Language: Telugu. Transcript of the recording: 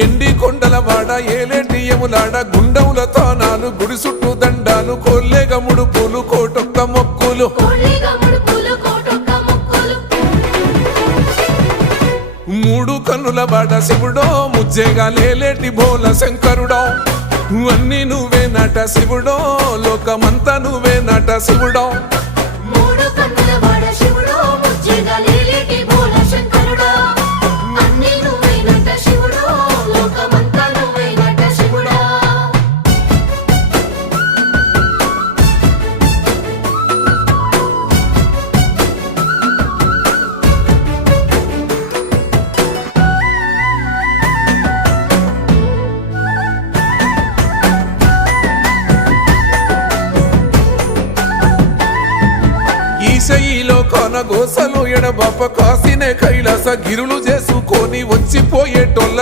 ఎండి కొండల వాడ ఏలేటి యములాడ గుండముల తానాలు గుడి చుట్టూ దండాలు కోల్లేగ ముడుపులు కోటొక్క మొక్కులు మూడు కన్నుల వాడ శివుడో ముజ్జేగా లేలేటి బోల శంకరుడో అన్ని నువ్వే నట శివుడో లోకమంతా నువ్వే నట శివుడో ఈశయిలో కొనగోసలు ఎడబాప కాసినే కైలాస గిరులు చేసుకొని వచ్చిపోయేటోళ్ళ